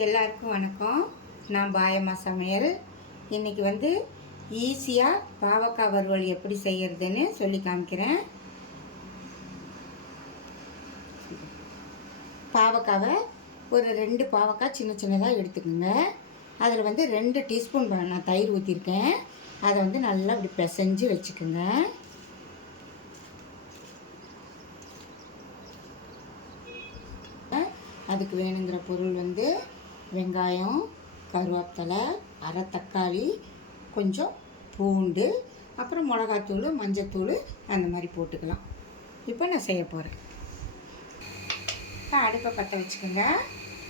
எல்லாருக்கும் வணக்கம். நான் பாயம்மா சமையல். இன்றைக்கி ஈஸியாக பாவக்காய் வறுவல் எப்படி செய்கிறதுன்னு சொல்லி காமிக்கிறேன். பாவக்காவை ஒரு 2 பாவக்காய் சின்ன சின்னதாக எடுத்துக்கோங்க. அதில் 2 டீஸ்பூன் நான் தயிர் ஊற்றிருக்கேன். அதை நல்லா இப்படி பிசைஞ்சு வச்சுக்கோங்க. அதுக்கு வேணுங்கிற பொருள் வெங்காயம், கருவேப்பிலை, அரை தக்காளி, கொஞ்சம் பூண்டு, அப்புறம் மிளகாத்தூள், மஞ்சத்தூள் அந்த மாதிரி போட்டுக்கலாம். இப்போ நான் செய்ய போகிறேன். அடுப்பை பற்ற வச்சுக்கோங்க.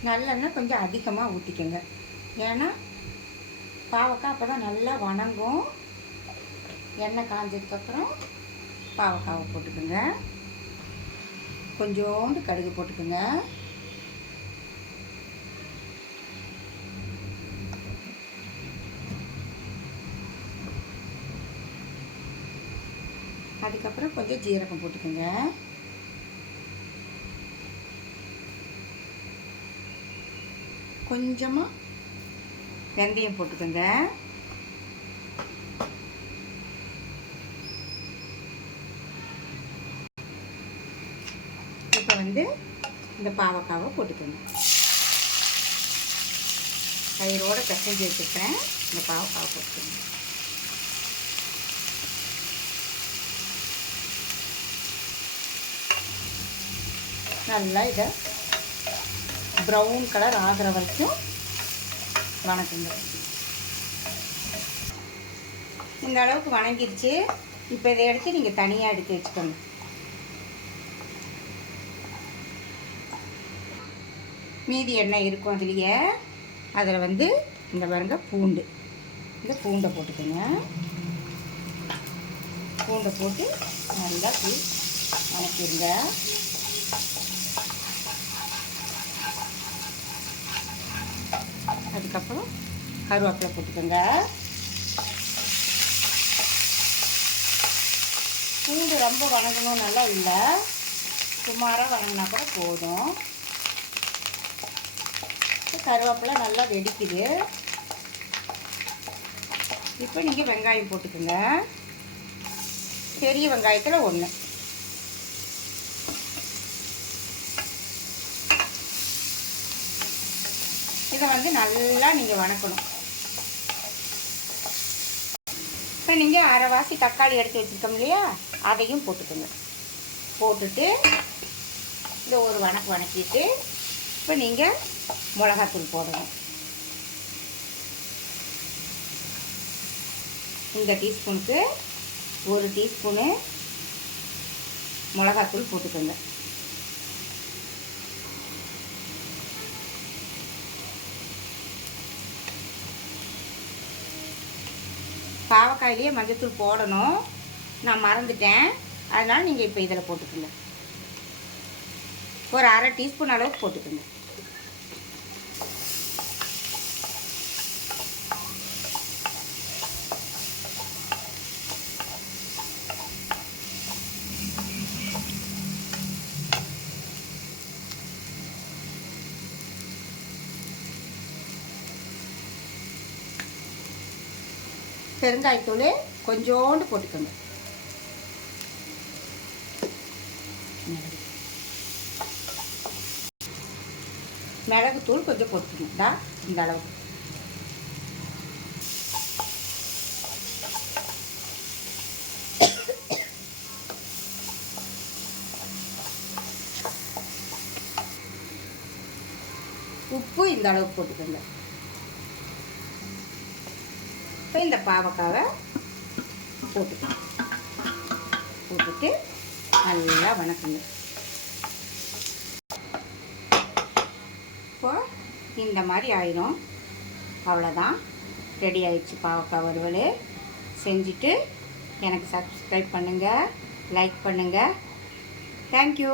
நல்லெண்ணெய் கொஞ்சம் அதிகமாக ஊற்றிக்கோங்க. ஏன்னா பாவக்காய் அப்போ தான் நல்லா வணங்கும். எண்ணெய் காஞ்சதுக்கப்புறம் பாவக்காவை போட்டுக்கோங்க. கொஞ்சோண்டு கடுகு போட்டுக்கோங்க. அதுக்கப்புறம் கொஞ்சம் ஜீரகம் போட்டுக்கோங்க. கொஞ்சமாக வெந்தயம் போட்டுக்கோங்க. இப்போ இந்த பாவக்காவை போட்டுக்கோங்க. தயிரோடு பிசைஞ்சு வச்சுருக்கேன். இந்த பாவக்காவை போட்டுக்கோங்க. நல்லா இதை ப்ரௌன் கலர் ஆகிற வரைக்கும் வணக்குங்க. இந்த அளவுக்கு வணங்கிடுச்சு. இப்போ இதை எடுத்து நீங்கள் தனியாக எடுத்து வச்சுக்கோங்க. மீதி எண்ணெய் இருக்கும் அதுலேயே. அதில் இந்த பாருங்க பூண்டு, இந்த பூண்டை போட்டுக்கோங்க. பூண்டை போட்டு நல்லா வணக்கிடுங்க. அதுக்கப்புறம் கருவேப்பிலை போட்டுக்கோங்க. பூண்டு ரொம்ப வணங்கணும் நல்லா இல்லை, சுமாராக வணங்கினா கூட போதும். கருவேப்பிலை நல்லா வெடிக்குது. இப்போ நீங்கள் வெங்காயம் போட்டுக்கோங்க. பெரிய வெங்காயத்தில் 1. இதை நல்லா நீங்கள் வணக்கணும். இப்போ நீங்கள் அரைவாசி தக்காளி எடுத்து வச்சுருக்கோம் இல்லையா, அதையும் போட்டுக்கோங்க. போட்டுட்டு இந்த ஒரு வணக்கிட்டு இப்போ நீங்கள் மிளகாத்தூள் போடணும். இந்த டீஸ்பூனுக்கு 1 டீஸ்பூனு மிளகாத்தூள் போட்டுக்கோங்க. பாவக்காயிலேயே மஞ்சத்தூள் போடணும், நான் மறந்துட்டேன். அதனால் நீங்கள் இப்போ இதில் போட்டுக்கோங்க. ஒரு அரை டீஸ்பூன் அளவுக்கு போட்டுக்கோங்க. பெருங்காயத்தூள் கொஞ்சோண்டு போட்டுக்கோங்க. மிளகுத்தூள் கொஞ்சம் போட்டுக்கோங்க. இந்த அளவுக்கு. உப்பு இந்த அளவுக்கு போட்டுக்கோங்க. இப்போ இந்த பாவக்காவை போட்டுட்டு நல்லா வணக்குங்க. இப்போ இந்த மாதிரி ஆயிடும். அவ்வளோதான், ரெடி ஆயிடுச்சு பாவக்காய் வறுவல். செஞ்சுட்டு எனக்கு சப்ஸ்கிரைப் பண்ணுங்கள், லைக் பண்ணுங்கள். தேங்க்யூ.